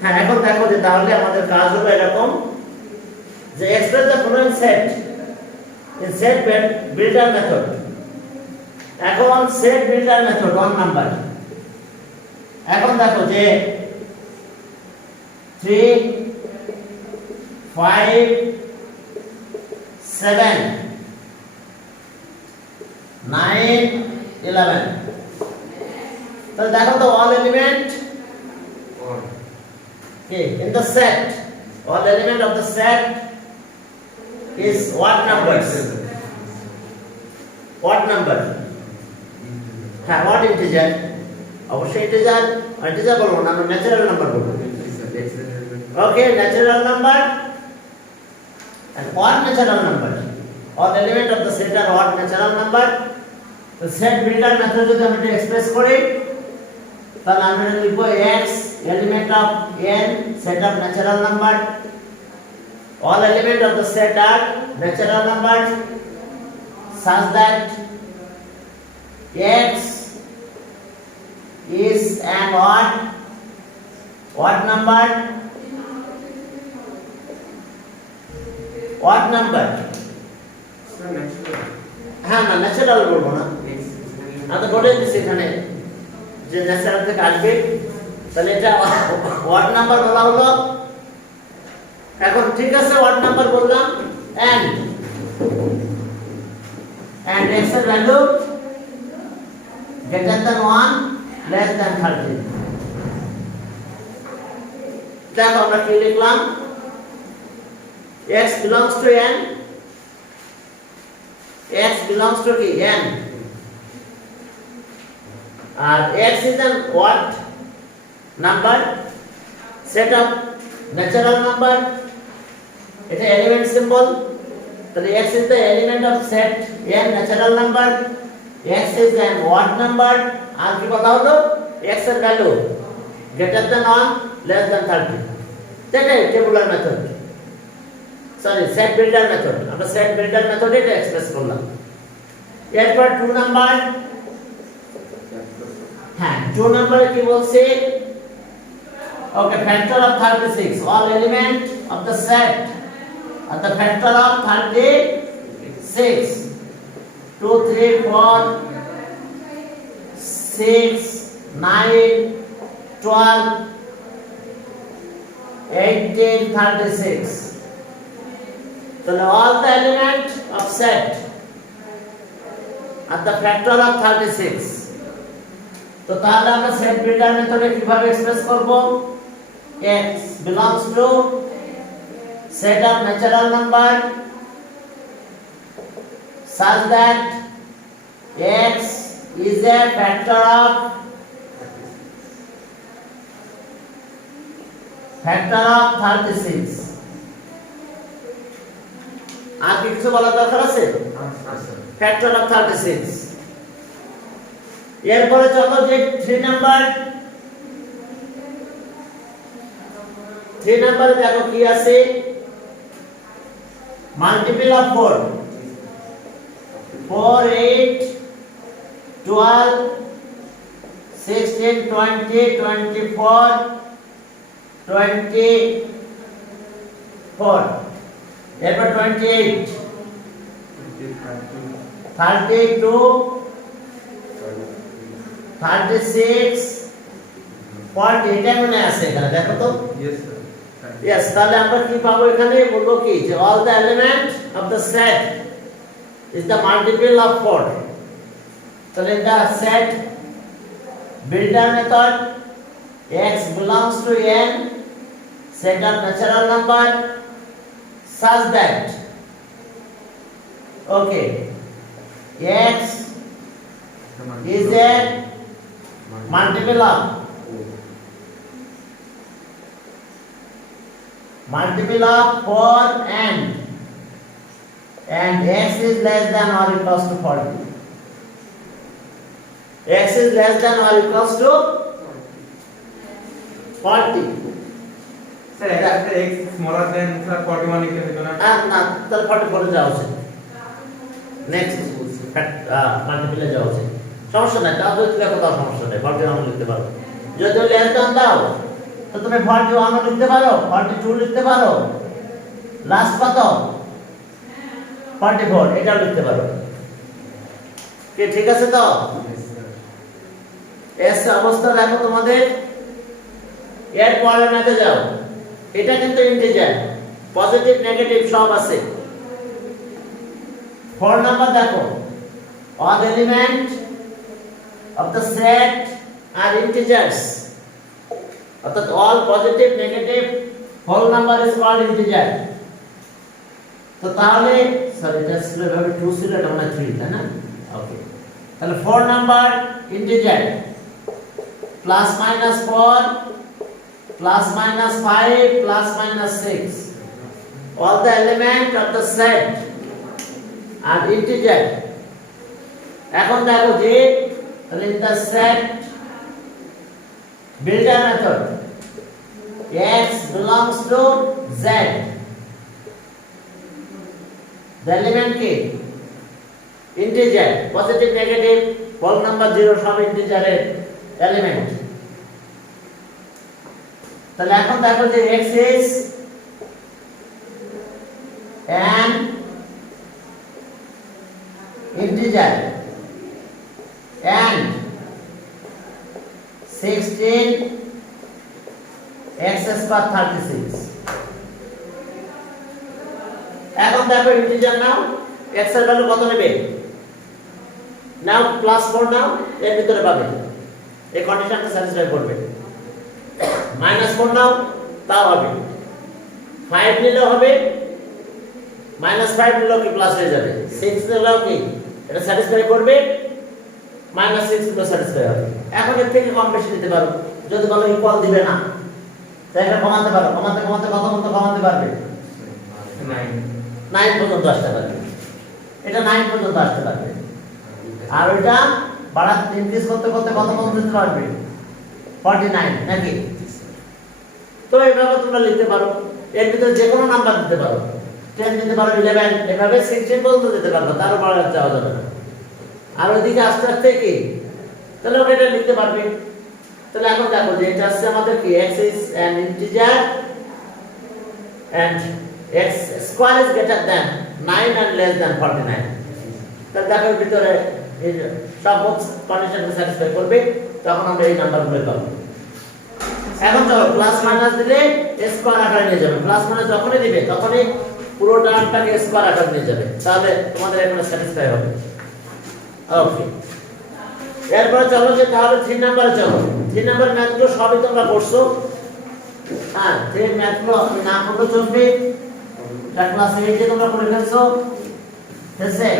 হ্যাঁ, এখন দেখো যে তাহলে আমাদের কাজ হলো এরকম যে express the following set in set builder method. এখন set builder method 1 নাম্বার। এখন দেখো যে 3 5 7 9 11 তাহলে দেখো তো all element okay in the set all element of the set is what numbers? What number? হ্যাঁ, what integer? অবশ্যই integer বলবো না, আমরা ন্যাচারাল নাম্বার বলবো। Okay, natural number and odd natural number. All element of the set are odd natural number. The set builder method যদি আমরা express করি তাহলে আমরা লিখব x element of n set of natural number. All element of the set are natural numbers such that x is an odd number. Odd number. হ্যাঁ, না natural বলবো না, আমি বলে দিচ্ছি এখানে যে ন্যাচারাল থেকে আসবে, তাহলে এটা odd নাম্বার বলা হলো। এখন ঠিক আছে, odd নাম্বার বললাম and x এর value greater than 1 less than 30। দেখো আমরা কি লিখলাম, x belongs to n, x belongs to কি n, R x is an odd number set of natural number, এটা element symbol, তাহলে x is the element of set n natural number, x is an odd number, আর কি কথা হলো x এর value greater than 1 less than 30। এটাই tabular method, sorry set builder method. আমরা set builder মেথডে এটা এক্সপ্রেস করলাম। এরপর 2 নাম্বার, হ্যাঁ 2 নম্বরে কি বলছে, ওকে factor of 36 all element of the set at the factor of 36 2 3 4 6 9 12 18 36 তাহলে all the element of set at the factor of 36। তো তাহলে আমরা সেট বিল্ডার মেথডে কিভাবে এক্সপ্রেস করব, x belongs to set of natural number such that x is a factor of 36। আর কিছু বলা দরকার আছে? Factor of 36। এরপরে চলো যে 3 নাম্বারে দেখো কি আছে, মাল্টিপল অফ 4 4 8 12 16 20 24 24 এরপর 28 32 36 40 এটা মনে আছে এখানে দেখো তো। yes তাহলে আমরা কি পাবো এখানে, বলবো কি যে all the element of the set is the multiple of 4। তাহলে the set builder method x belongs to n set of natural number such that okay x is a multiple of 4 and x is less than or equals to 40। x is less than or equals to 40। Sir, after x smaller than 41 লিখে দিবেন না? না, তাহলে 44 যাওয়া উচিত। Next মাল্টিপলে যাওয়া উচিত। সমস্যা নাই, তাও যদি লেখো তাও সমস্যা নেই, 41 লিখতে পারো। যদি লেস দেন দাও তো তুমি 41 লিখতে পারো, 42 লিখতে পারো, লাস্ট কত 44 এটা লিখতে পারো। কি ঠিক আছে তো? এস অবস্থা দেখো তোমাদের। এর পরে নাতে যাও, এটা কিন্তু ইন্টিজার, পজিটিভ নেগেটিভ সব আছে। 4 নাম্বার দেখো, all element of the set are integers, অর্থাৎ all positive negative whole number is called integer। তো তাহলে সরি এটা ছিল ভাবে 2 ছিল, এটা মানে 3 তাই না? ওকে, তাহলে 4 number integer, plus minus 4 plus minus 5 plus minus 6, all the element of the set are integer। এখন দেখো যে in the set builder method x belongs to z, the element কি integer, positive negative whole number 0 সব integer এর element। তাহলে এখন দেখো যে x is an integer and 16 x square 36। এখন দেখো ইন্টিজার নাও, x এর ভ্যালু কত নেবে? নাও +4 নাও, এর ভিতরে পাবে, এই কন্ডিশনটা স্যাটিসফাই করবে। -4 নাও তাও হবে, 5 নিলেও হবে, -5 নিলেও কি প্লাস হয়ে যাবে, 6 নিলেও কি এটা স্যাটিসফাই করবে, -6 নিলেও স্যাটিসফাই হবে। এখন এর থেকে কম বেশি দিতে পারো, যদি বলো ইকুয়াল দিবে না তাহলে এটা কমাতে পারো, কমাতে কমাতে কত পর্যন্ত কমাতে পারবে? 9 পর্যন্ত আসতে পারবে, এটা 9 পর্যন্ত আসতে পারবে। আর ওইটা বাড়া ইনক্রিজ করতে করতে কত পর্যন্ত দিতে পারবে? 49 নাকি? তো এইভাবে তোমরা লিখতে পারো, এর ভিতরে যে কোনো নাম্বার দিতে পারো, 10 দিতে পারো, 11, এভাবে 16 পর্যন্ত দিতে পারবে, তারও বাড়াতে যাওয়া যাবে না। আর ওইদিকে আস্তে আস্তে কি তাহলে ওটা এটা লিখতে পারবে। তাহলে এখন দেখো যে এটা আছে আমাদের কি x is an integer and x square is greater than 9 and less than 49। তাহলে দেখো এর ভিতরে এই সব কন্ডিশনকে স্যাটিসফাই করবে, তখন আমরা এই নাম্বারগুলো পাবো। এখন চলো প্লাস মাইনাস দিলে স্কয়ার আকারে নিয়ে যাবে, প্লাস মাইনাস যখনই দিবে তখনই পুরো টার্মটাকে স্কয়ার আকারে নিয়ে যাবে, তাহলে তোমাদের এখানে স্যাটিসফাই হবে। ওকে, এরপর চলো যে তাহলে 3 নম্বরে চলো। 3 নম্বর ম্যাথগুলো সবই তোমরা করছো, হ্যাঁ 3 ম্যাথগুলো আমি না করলে চলবে, ক্লাস 8 তোমরা করে ফেলছো, ঠিক আছে?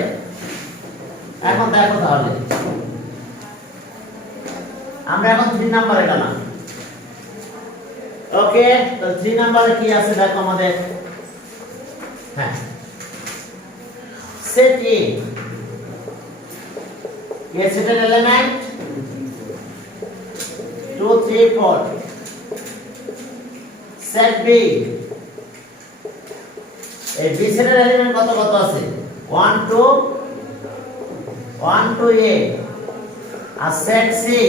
এখন দেখো তাহলে আমরা এখন 3 নম্বরে গেলাম। ওকে, তো 3 নম্বরে কি আছে দেখো আমাদের, হ্যাঁ সেট এ, এ সেটের এলিমেন্ট 2 3 4, সেট বি, এই বি সেটের এলিমেন্ট কত কত আছে? 1 2 1 2 a, আর সেট সি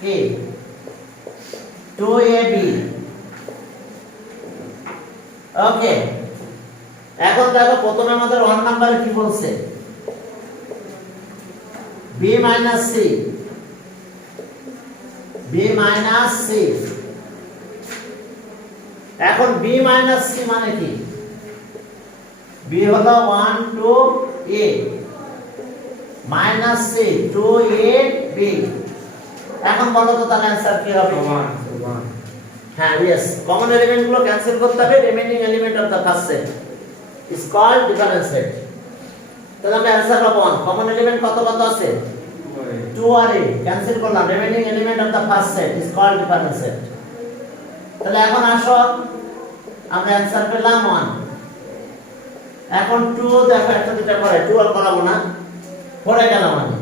কি 2ab। ওকে, এখন দেখো প্রথমে আমাদের 1 নম্বরে কি বলছে? b - c, b - c। এখন b - c মানে কি? b হলো 1 2 a - c 2ab। এখন বলো তো তার অ্যানসার কি হবে? 1। হ্যাঁ, यस, কমন এলিমেন্ট গুলো ক্যান্সেল করতে হবে, remaining element of the first set is called difference set. তাহলে আমরা অ্যানসার পাবো 1। কমন এলিমেন্ট কত কত আছে? 2 আর a, ক্যান্সেল করলাম, remaining element of the first set is called difference set. তাহলে এখন আসো আমরা অ্যানসার পেলাম 1। এখন 2 দেখো একটা দুটো করে 2 আর করাবো না, 4 এ গেলাম আমি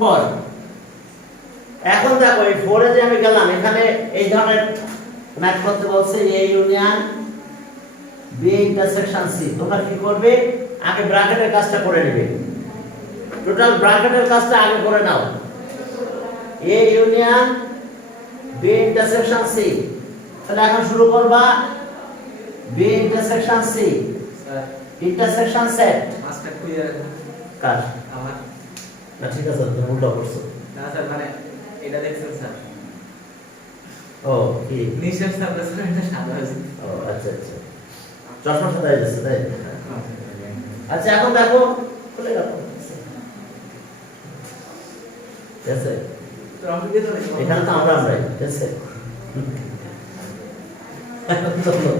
4। এখন দেখো এই 4 এ যে আমি গেলাম, এখানে এই ধরনের ম্যাথ করতে বলছে a union b intersection c। তোমরা কি করবে? আগে ব্র্যাকেটের কাজটা করে নেবে, টোটাল ব্র্যাকেটের কাজটা আগে করে নাও। A union B intersection C. তাহলে এখন শুরু করবা B intersection C sir intersection set. Master clear কার? আমার না ঠিক আছে, তুমি উল্টো করছো। না স্যার মানে এটা দেখছেন স্যার ও কি? নিশ্চয় স্যার স্যার এটা সাদা আছে ও আচ্ছা আচ্ছা, চশমা সাদা হয়ে যাচ্ছে তাই? আচ্ছা এখন দেখো, খুলে গেল। ঠিক আছে, তো আমি কি ধরে এখানে তো আমরাই, ঠিক আছে। এখন চলো,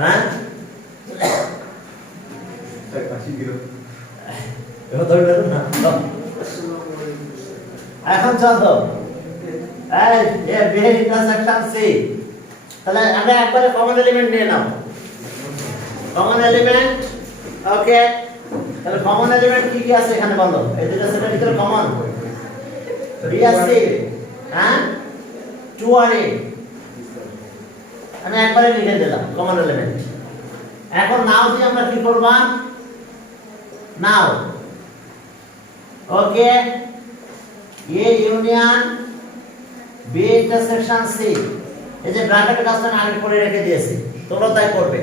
হ্যাঁ স্যার কাশি দিও এবার ধরে বেরো না। এখন চলো, এই এ বি ইন্টারসেকশন সি। তাহলে আমরা একবারে কমন এলিমেন্ট নিয়ে নাও। কমন এলিমেন্ট, ওকে। তাহলে কমন এলিমেন্ট কি কি আছে এখানে বলো? এই দুটো সেটের ভিতরে কমন বি আর সি, হ্যাঁ 2 আর a। আমি একবারে লিখে দিলাম কমন এলিমেন্ট। এখন নাও দিয়ে আমরা কি করবা? নাও, okay, A union B intersection C. এই যে ব্র্যাকেটের কাজটা আমি আগে করে রেখে দিয়েছি, তোমরা তাই করবে।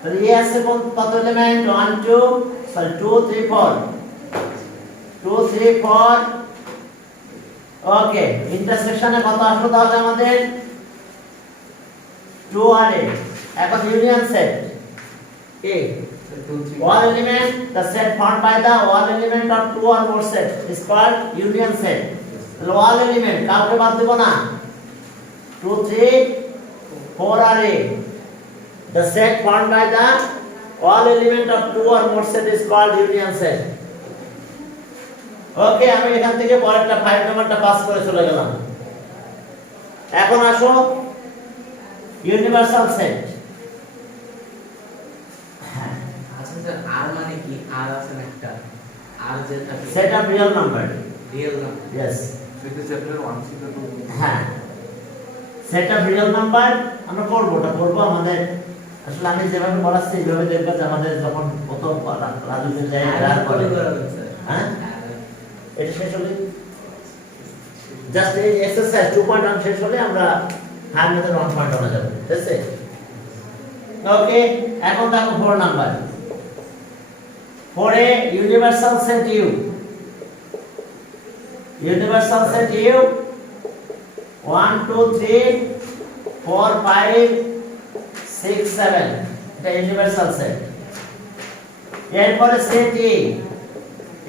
তাহলে এ আছে কত এলিমেন্ট? 1 2 সরি 2 3 4 2 3 4। ওকে, ইন্টারসেকশনে কত আসলো তাহলে আমাদের? 2 আর a। এখন union set A. All element, the set formed by the all element of 2 or more set is called union set. তাহলে all element কাউকে বাদ দেব না। 2 3 4 আর a. The set formed by the all element of 2 or more set is called union set. ওকে, আমি এখান থেকে পরেরটা 5 নাম্বারটা pass করে চলে গেলাম। এখন আসো ইউনিভার্সাল সেট। আচ্ছা স্যার আর মানে কি? আর আছে না একটা আর যে থাকে set of real number. Real না ইয়েস, সেটা চ্যাপ্টার 1 থেকে 2 হ্যাঁ, সেট অফ রিয়েল নাম্বার আমরা করব, ওটা করব আমাদের। আসলে আমি যেভাবে পড়াচ্ছি এইভাবে দেখবা যে আমাদের যখন প্রথম রাজুতে যায় আর করে, হ্যাঁ এটা শেষ হলে জাস্ট এই এক্সারসাইজ 2.1 শেষ হলে আমরা হার মেথড 1.1 যাব, ঠিক আছে? ওকে, এখন দেখো 4 নাম্বার। 4 এ universal set U. Universal set U 1 2 3 4 5 6 7, এটা ইউনিভার্সাল সেট। এরপরে সেট ই,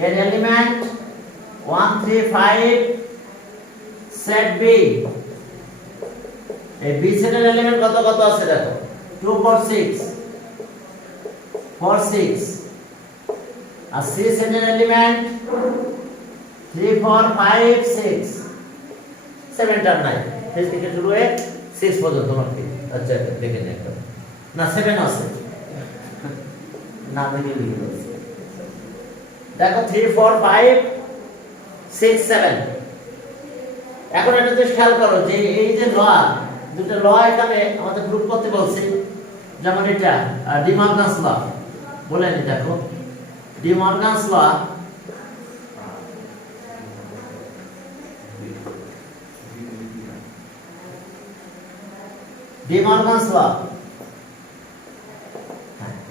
এর এলিমেন্ট 1 3 5। সেট বি, এই বি সেটের এলিমেন্ট কত কত আছে দেখো? 2 4 6 4 6। আর সি সেটের এলিমেন্ট 3 4 5 6 7 টার নাই, এই থেকে শুরু হয়ে 6 পর্যন্ত নাকি? আচ্ছা দেখে নে একটা, না 7 আছে না, দেখে লিখে দাও। দেখো 3 4 5 6 7। এখন একটা জিনিস খেয়াল করো যে এই যে ল, দুটো ল এখানে আমাদের গ্রুপ করতে বলছি। যেমন এটা ডি মর্গানস ল বলে নি, দেখো De Morgan's. De Morgan's,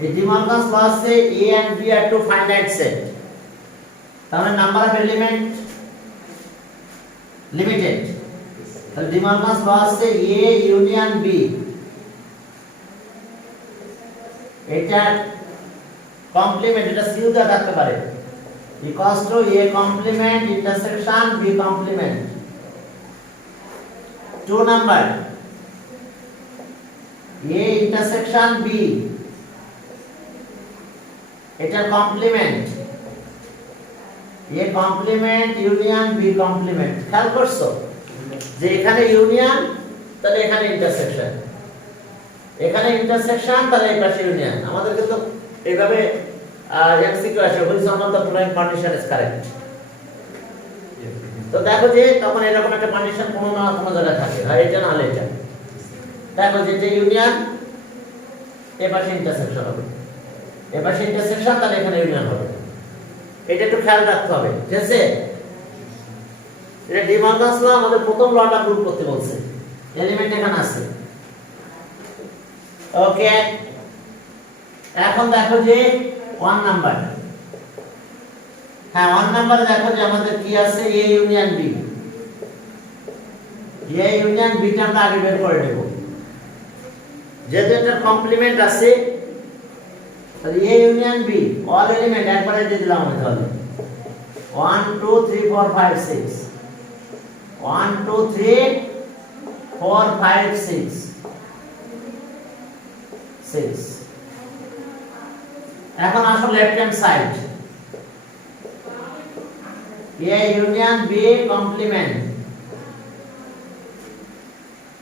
law De Morgan's law A and B are two finite set. তাহলে নাম্বার অফ এলিমেন্ট লিমিটেড। তাহলে De Morgan's law A union B. এটা complement, এটা সিউ দা থাকতে পারে, equals to A complement intersection B complement. 2 number A intersection B, এটা complement A complement union B complement. খেয়াল করছো যে এখানে ইউনিয়ন, তাহলে এখানে ইন্টারসেকশন, এখানে ইন্টারসেকশন, তাহলে এই পাশে ইউনিয়ন। আমাদের কিন্তু এইভাবে এমসিকিউ আসে, horizontal the following condition is correct. তো দেখো যে তখন এরকম একটা কন্ডিশন কোনো না কোনো জায়গায় থাকে, হয় এটা না হলে এটা। দেখো যে যে ইউনিয়ন, এ পাশে ইন্টারসেকশন হবে, এ পাশে ইন্টারসেকশন, তাহলে এখানে ইউনিয়ন হবে। এটা একটু খেয়াল রাখতে হবে, ঠিক আছে? এটা ডি মরগানস ল, আমাদের প্রথম লটা প্রুভ করতে বলছে, এলিমেন্ট এখানে আছে। ওকে, এখন দেখো যে 1 নাম্বার, হ্যাঁ 1 নাম্বারে দেখো যে আমাদের কি আছে, A union B. A union বিটা আমরা আগে বের করে নেব, যেহেতু এটা কমপ্লিমেন্ট আছে, তাহলে A union B all element একবারে দিয়ে দিলাম আমি, তাহলে 1 2 3 4 5 6, 1 2 3 4 5 6 6। এখন আসো left hand side, A union B complement,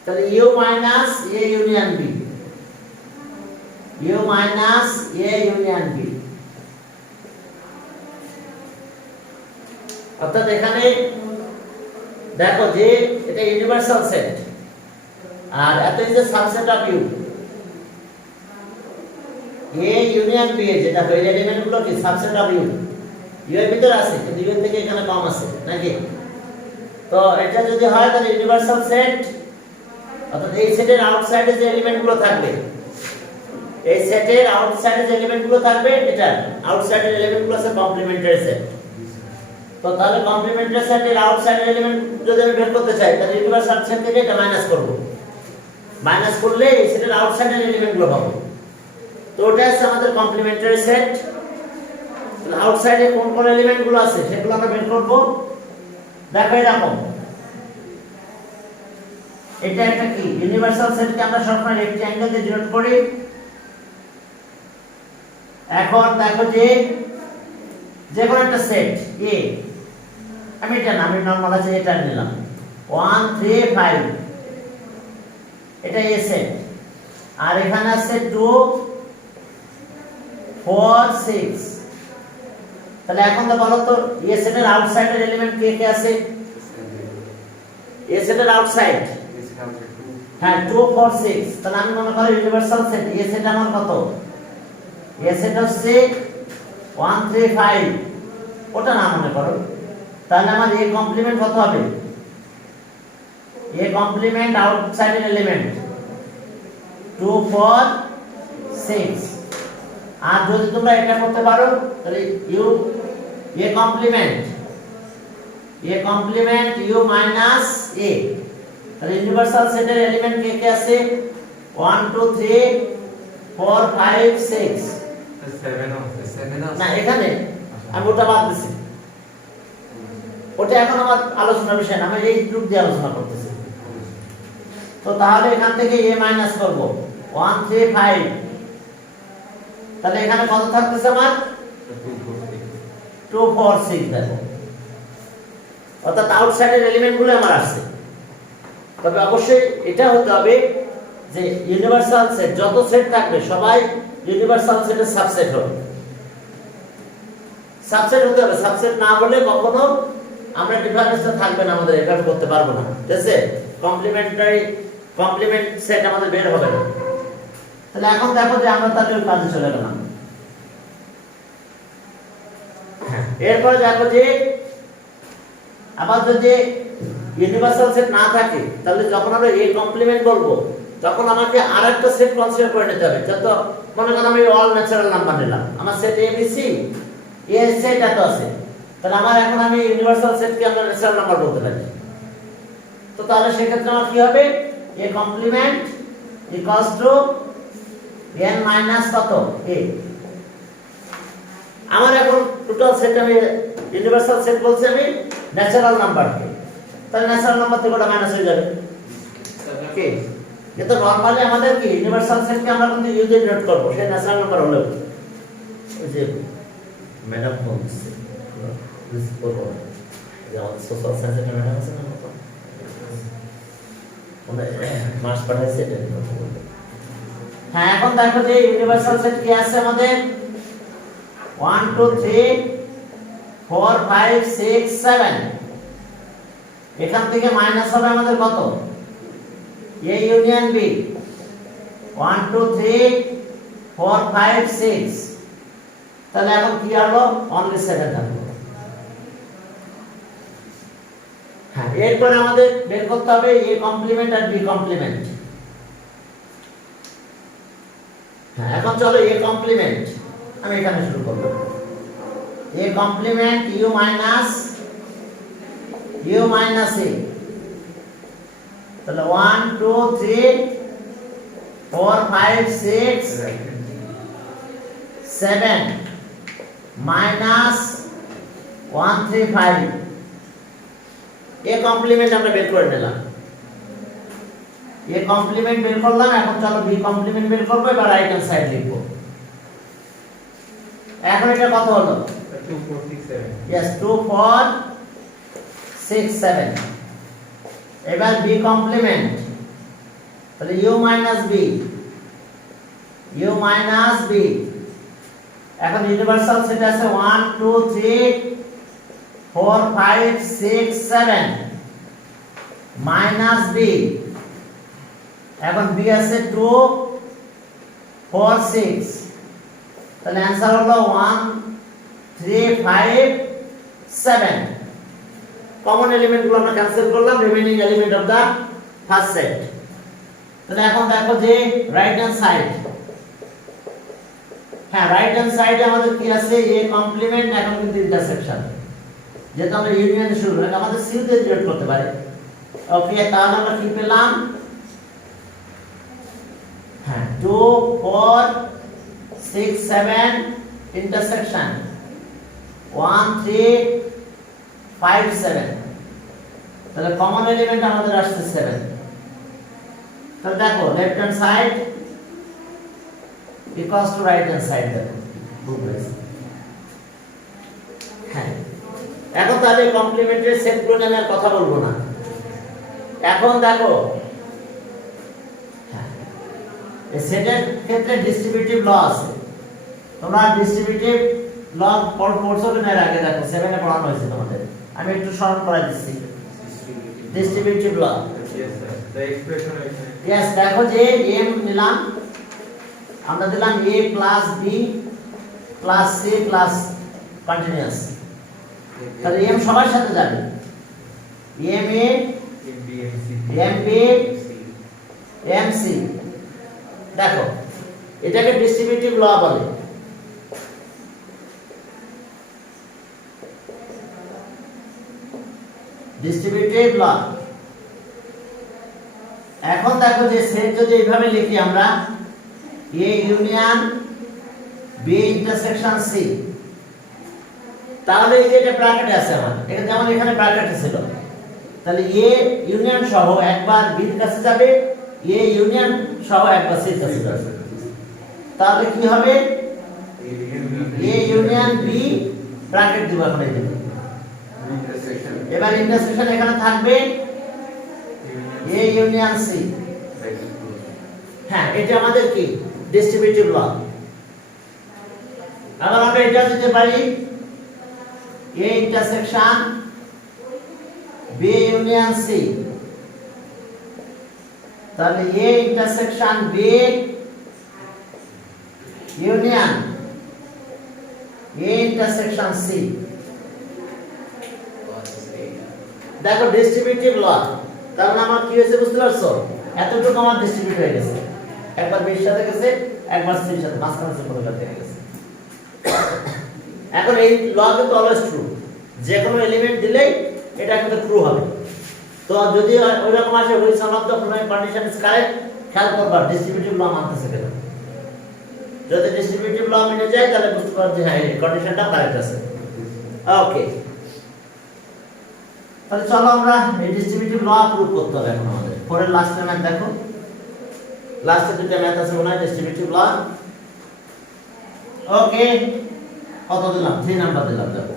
তাহলে U minus A union B, U minus A union B. অর্থাৎ এখানে দেখো যে এটা ইউনিভার্সাল সেট, আর এত is the subset of U. A union B যেটা হইল এলিমেন্ট গুলো কি সাবসেট অফ ইউ, ইউ এর ভিতরে আছে কিন্তু ইউ এর থেকে এখানে কম আছে নাকি? তো এটা যদি হয় তাহলে ইউনিভার্সাল সেট, অর্থাৎ এই সেটের আউটসাইডে যে এলিমেন্ট গুলো থাকবে, এই সেটের আউটসাইডে যে এলিমেন্ট গুলো থাকবে, এটা আউটসাইডের এলিমেন্ট গুলো আছে কমপ্লিমেন্টারি সেট। তো তাহলে কমপ্লিমেন্টারি সেটের আউটসাইডের এলিমেন্ট যদি আমি বের করতে চাই, তাহলে ইউনিভার্সাল সেট থেকে এটা মাইনাস করব, মাইনাস করলে এই সেটের আউটসাইডের এলিমেন্ট গুলো পাবো। তো ওটা আছে আমাদের কমপ্লিমেন্টারি সেট। আউটসাইডে কোন কোন এলিমেন্ট গুলো আছে সেগুলো আমরা বের করব। দেখো এরকম, এটা একটা কি ইউনিভার্সাল সেটকে আমরা সবসময় রেক্ট্যাঙ্গেল দিয়ে ডিনোট করি। এখন দেখো যে যেকোনো একটা সেট এ, আমি এটা না, আমি নরমাল আছে এটা নিলাম 1 3 5, এটা এ সেট, আর এখানে আছে 2 4 6। তাহলে এখন তো বলো তো এ সেটের আউটসাইডের এলিমেন্ট কে কে আছে? এ সেটের আউটসাইড, হ্যাঁ 2 4 6। তাহলে আমি মনে করি ইউনিভার্সাল সেট এ সেট আমার কত? এ সেট হচ্ছে 1 3 5, ওটা না মনে করো। তাহলে আমার এ কমপ্লিমেন্ট কত হবে? A complement আউটসাইডের element 2 4 6। আর যদি তোমরা এটা করতে পারো তাহলে U A complement U minus A. তাহলে ইউনিভার্সাল সেটের এলিমেন্ট কে কে আছে? 1 2 3 4 5 6। 7 না, এখানে আমি ওটা বাদ দিছি, ওটা এখন আমার আলোচনার বিষয় না, আমি এই গ্রুপ দিয়ে আলোচনা করতেছি। তো তাহলে এখান থেকে এ মাইনাস করব 1 3 5। তাহলে এখানে কত থাকতেছে আমার? 2 4 6। দেখো অর্থাৎ আউটসাইডের এলিমেন্ট গুলো আমার আছে। তবে অবশ্যই এটা হতে হবে যে ইউনিভার্সাল সেট, যত সেট থাকবে সবাই ইউনিভার্সাল সেটের সাবসেট হবে, সাবসেট হতে হবে। সাবসেট না হলে কখনো আমরা ডিফারেন্সটা থাকবে না, আমাদের এভাবে করতে পারবো না, ঠিক আছে? কমপ্লিমেন্ট সেট আমাদের বের হবে না। তাহলে এখন দেখো যে আমরা তাহলে ওই কাজে চলে গেলাম। এরপর দেখো যে আবার যদি ইউনিভার্সাল সেট না থাকে, তাহলে যখন আমরা এ কমপ্লিমেন্ট বলবো তখন আমাকে আরেকটা সেট কনসিডার করে নিতে হবে। যত মনে করেন আমি অল ন্যাচারাল নাম্বার নিলাম, আমার set A B C, A set এত আছে, তাহলে আমার এখন আমি ইউনিভার্সাল সেটকে আমরা ন্যাচারাল নাম্বার বলতে পারি। তো তাহলে সেক্ষেত্রে আমার কি হবে? A complement equals to n minus কত a। আমার এখন টোটাল সেট, আমি ইউনিভার্সাল সেট বলছি আমি ন্যাচারাল নাম্বারকে, তাহলে ন্যাচারাল নাম্বার থেকে ওটা মাইনাস হয়ে যাবে। ওকে, এটা নরমালি আমাদের কি ইউনিভার্সাল সেটকে আমরা কিন্তু ইউ দিয়ে ডিনোট করব, সেই ন্যাচারাল নাম্বার হলেও। ওই যে ম্যাডাম বলছে দিস করব, যে আমাদের সোশ্যাল সায়েন্সের ম্যাডাম আছে না, মানে মাস পাঠাইছে এটা। হ্যাঁ, এখন দেখো যে ইউনিভার্সাল সেট কি আছে আমাদের 1 2 3 4 5 6 7। এখান থেকে মাইনাস হবে আমাদের কত? A union B 1 2 3 4 5 6। তাহলে এখন কি হলো অনলি 7 থাকলো। হ্যাঁ, এরপর আমাদের বের করতে হবে এ কমপ্লিমেন্ট আর বি কমপ্লিমেন্ট। হ্যাঁ, এখন চলো এ কমপ্লিমেন্ট, আমি এখানে শুরু করব। A complement U minus A, তাহলে 1 2 3 4 5 6 7 মাইনাস 1 3 5। এ কমপ্লিমেন্ট আমরা বের করে নিলাম, এ কমপ্লিমেন্ট বের করলাম। এখন চলো বি কমপ্লিমেন্ট বের করব, এবার রাইট হ্যান্ড সাইড লিখব। এখন এটা কত হলো? 2 4 6 7। यस 2 4 6 7। এবার বি কমপ্লিমেন্ট, তাহলে ইউ মাইনাস বি, এখন ইউনিভার্সাল সেট আছে 1 2 3 4 5 6 7 মাইনাস বি, এখন বি আছে 2 4 6, তাহলে অ্যানসার হলো 1 3 5 7। কমন এলিমেন্ট গুলো আমরা ক্যান্সেল করলাম, remaining element of the first set. তাহলে এখন দেখো যে রাইট হ্যান্ড সাইড, হ্যাঁ রাইট হ্যান্ড সাইডে আমাদের কি আছে এ কমপ্লিমেন্ট, এখন কিন্তু ইন্টারসেকশন, যেটা আমরা ইউনিয়ন শুরু করি আমাদের সি তে ডিভাইড করতে পারে। ওকে, তাহলে আমরা কি পেলাম? হ্যাঁ 2 4 6 7 ইন্টারসেকশন 1 3 5 7, তাহলে কমন এলিমেন্ট আমাদের আসছে 7। তাহলে দেখো left hand side equals to right hand side, দেখো বুঝ হয়েছে। হ্যাঁ, এখন তাহলে কমপ্লিমেন্টারি সেটগুলো নিয়ে আর কথা বলবো না। এখন দেখো এই সেটের ক্ষেত্রে ডিস্ট্রিবিউটিভ ল আছে, তোমরা ডিস্ট্রিবিউটিভ ল পড়ছো কিনা এর আগে? দেখো 7 এ পড়ানো হয়েছে তোমাদের, আমি একটু স্মরণ করাই দিচ্ছি। Distributive law, Yes sir, the expression is yes, দেখো যে m নিলাম, আমরা দিলাম a plus b plus c plus continuous, তাহলে m সবার সাথে যাবে, m a m b m c। দেখো এটাকে ডিস্ট্রিবিউটিভ ল বলে। ডিস্ট্রিবিউটিভ ল। এখন দেখো যে সেট যদি এইভাবে লিখি আমরা a union b intersection c, তাহলে এই যে এটা ব্র্যাকেটে আছে আমার, এটা যেমন এখানে ব্র্যাকেটে ছিল, তাহলে a ইউনিয়ন সহ একবার b এর কাছে যাবে, a ইউনিয়ন সহ একবার c এর কাছে যাবে, তাহলে কি হবে? a ইউনিয়ন b ব্র্যাকেট দিব এখন এই দিকে, এবার ইন্টারসেকশন এখানে থাকবে a ইউনিয়ন c। হ্যাঁ, এটা আমাদের কি ডিস্ট্রিবিউটিভ ল। আবার আমরা এটা দিতে পারি a intersection b union c, তাহলে a intersection b union a intersection c। দেখো ডিস্ট্রিবিউটিভ ল, তার মানে আমার কি হয়েছে বুঝতে পারছো? এতটুকু আমার ডিস্ট্রিবিউট হয়ে গেছে, একবার b এর সাথে গেছে, একবার c এর সাথে, মাঝখানে কোনো ব্যাপার হয়ে গেছে। এখন এই ল কিন্তু অলওয়েজ ট্রু, যে কোনো এলিমেন্ট দিলেই এটা কিন্তু ট্রু হবে। তো যদি ওইরকম আসে which one of the following condition is correct, খেয়াল করবা ডিস্ট্রিবিউটিভ ল মানতেছে কিনা। যদি ডিস্ট্রিবিউটিভ ল মেনে যায় তাহলে বুঝতে পারবে যে হ্যাঁ এই কন্ডিশনটা কারেক্ট আছে। ওকে, তাহলে চলো আমরা এই ডিস্ট্রিবিউটিভ ল প্রুভ করতে হবে এখন আমাদের। পরের লাস্ট ম্যাথ দেখো, লাস্টে দুটো ম্যাথ আছে মনে হয় ডিস্ট্রিবিউটিভ ল। ওকে, কত দিলাম? 3 নাম্বার দিলাম। দেখো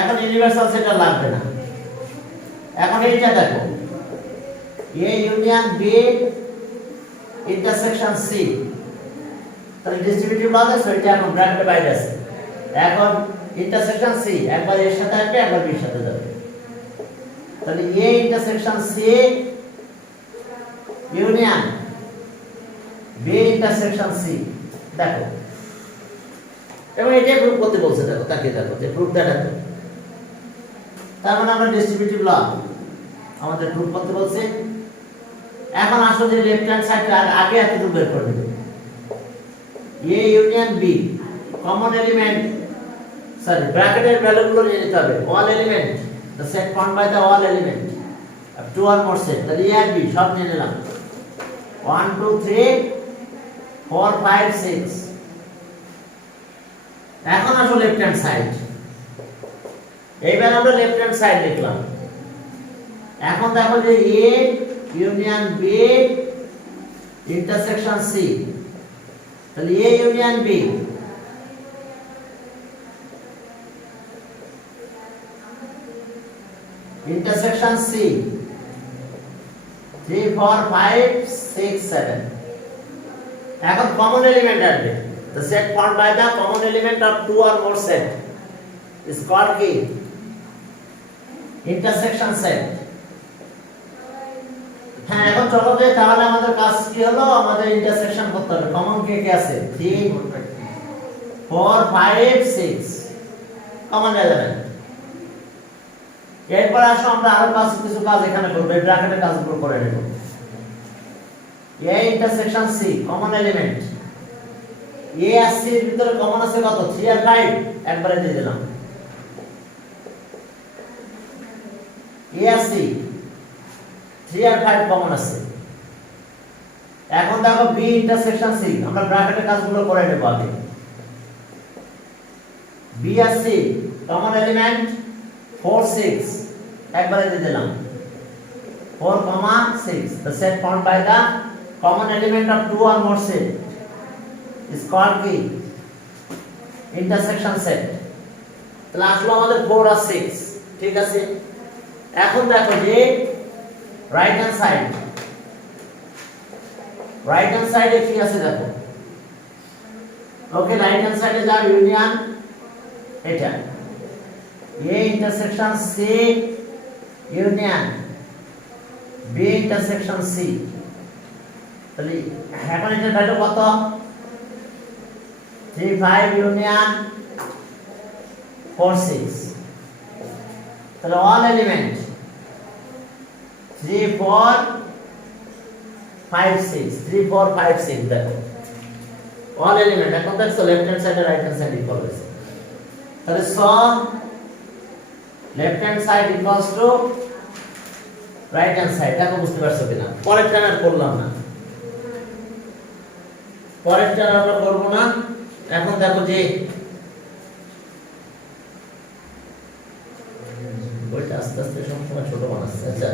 এখন ইউনিভার্সাল সেটা লাগবে না, এখন এইটা দেখো a union b intersection c, তাহলে ডিস্ট্রিবিউটিভ ল আছে, এটা এখন ব্র্যাকেটে বাইরে আছে। এখন ইন্টারসেকশন c একবার এর সাথে আসবে, একবার b এর সাথে যাবে, তাহলে a intersection c union b intersection c। দেখো এবং এটাই প্রুফ করতে বলছে, দেখো তাকিয়ে দেখো যে প্রুফ দ্যাট এত। তার মানে আমরা ডিস্ট্রিবিউটিভ ল আমাদের প্রুফ করতে বলছে। এখন আসো যে লেফট হ্যান্ড সাইড আগে এতটুকু বের করে দেব। A union B common element, sorry ব্র্যাকেটের ভ্যালুগুলো নিয়ে নিতে হবে। All element the set found by the all element up to or more set, তাহলে এ আর বি সব নিয়ে নিলাম। 1 2 3 4 5 6। এখন আসো লেফট হ্যান্ড সাইড, এইবার আমরা লেফট হ্যান্ড সাইড লিখলাম। এখন দেখো যে A union B intersection C, তাহলে A union B intersection C 3 4 5 6 7। এখন common element আসবে, the set formed by the common element of two or more set is called কি intersection set। হ্যাঁ এখন চলো যে তাহলে আমাদের কাজ কি হলো, আমাদের ইন্টারসেকশন করতে হবে। কমন কে কে আছে 3 4 5 6 কমন এলিমেন্ট। এরপর আসো আমরা আরো কিছু কাজ এখানে করব, এই ব্র্যাকেটের কাজগুলো করে নেব। A intersection C common element, A আর সি এর ভিতরে কমন আছে কত 3 আর 5, একবারে দিয়ে দিলাম। এ আর সি 3 আর 5 কমন আছে। এখন দেখো বি ইন্টারসেকশন সি, আমরা ব্র্যাকেটের কাজগুলো করে নেব আগে। বি আর সি কমন এলিমেন্ট 4 6, একবারে দিয়ে দিলাম 4 6। the set found by the common element of two or more set is called কি intersection set। তাহলে আসলো আমাদের 4 আর 6, ঠিক আছে। এখন দেখো যে রাইট হ্যান্ড সাইডে কি আছে দেখো। ওকে রাইট হ্যান্ড সাইডে যাও, ইউনিয়ন এটা A intersection C union B intersection C, তাহলে এখন এটা ভ্যালু কত 3 5 ইউনিয়ন 4 6। তাহলে all element 3 4 5 6 3 4 5 6 দেখো all element। এখন দেখো লেফট হ্যান্ড সাইড আর রাইট হ্যান্ড সাইড ইকুয়াল হয়েছে, তাহলে সম left hand side equals to right hand side। দেখো বুঝতে পারছো কিনা? পরেরটা আর করলাম না, পরেরটা আমরা করব না। এখন দেখো যে ওইটা আস্তে আস্তে সবসময় ছোট বানাচ্ছে। আচ্ছা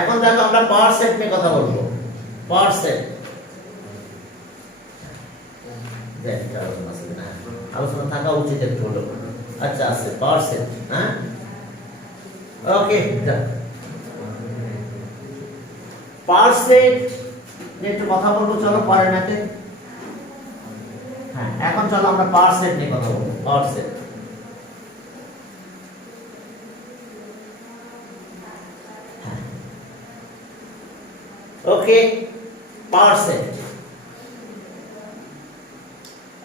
এখন দেখো আমরা পাওয়ার সেট নিয়ে কথা বলবো। পাওয়ার সেট আলোচনা থাকা উচিত একটু হলো। আচ্ছা আছে পাওয়ার সেট, হ্যাঁ ওকে। পাওয়ার সেট নিয়ে একটু কথা বলবো, চলো পরের ম্যাথে। হ্যাঁ এখন চলো আমরা পাওয়ার সেট নিয়ে কথা বলবো। পাওয়ার সেট ওকে। পাওয়ার সেট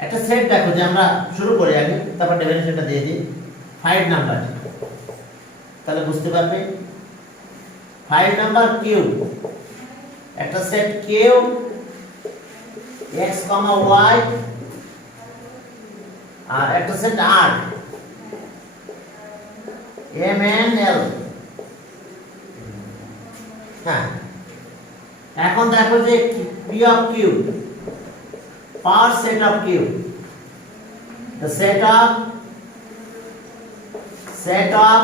একটা সেট দেখো যে আমরা শুরু করি আগে, তারপর ডেফিনিশনটা দিয়ে দিই। 5 নাম্বার, তাহলে বুঝতে পারবে 5 নাম্বার কিউ, একটা সেট কিউ x, y আর একটা set r m n l। হ্যাঁ এখন দেখো যে p of q, power set of q, the set of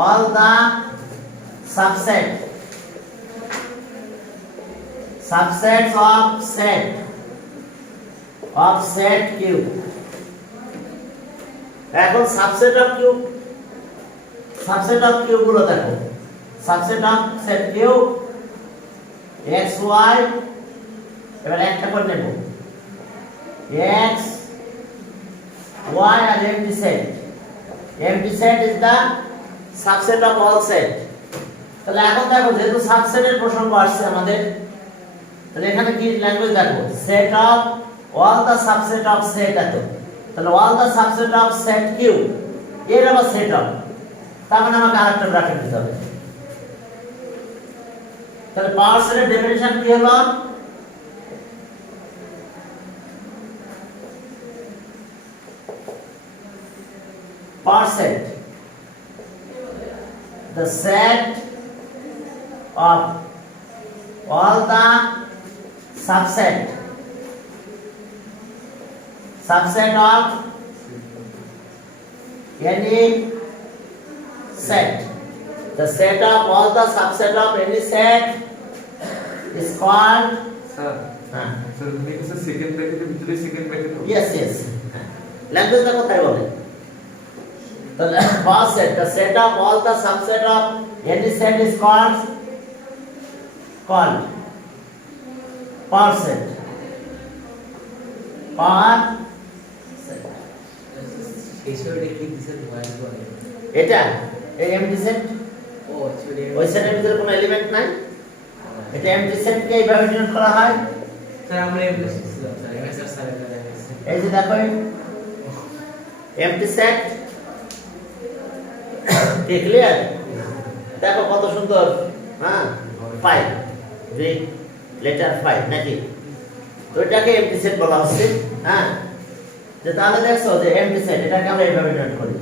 all the subsets of set q। এখন সাবসেট অফ q গুলো দেখো। Subset of set q x y, এবার একটা করে নেব x y আর empty set empty set is the subset of all set তাহলে এখন দেখো যেহেতু সাবসেটের প্রসঙ্গ আসছে আমাদের তাহলে এখানে কি ল্যাঙ্গুয়েজ দেখো set of all the subset of set এত তাহলে all the subset of set q এর আবার set of তার মানে আমাকে আরেকটা ব্র্যাকেট দিতে হবে তাহলে পাওয়ার সেটের ডেফিনিশন কি হলো power set the set of all the subset of any set the set of all the subset of any set is called sir sir তুমি কি সেকেন্ড ব্র্যাকেটের ভিতরে সেকেন্ড ব্র্যাকেট yes ল্যাঙ্গুয়েজটা কোথায় বলে তাহলে power set the set of all the subset of any set is called power set power set এটা এই MT set ওই সেটের ভিতরে কোনো এলিমেন্ট নাই এটা এমটি সেট কে এইভাবে ডিনোট করা হয় স্যার আমরা এমনি শিখছিলাম স্যার এমএসআর স্যারের দ্বারা এই যে দেখো এমটি সেট কি ক্লিয়ার দেখো কত সুন্দর হ্যাঁ 5 যে লেটার 5 নাকি তো এটাকে এমটি সেট বলা হচ্ছে হ্যাঁ যে তাহলে দেখছো যে এমটি সেট এটাকে আমরা এইভাবে ডিনোট করি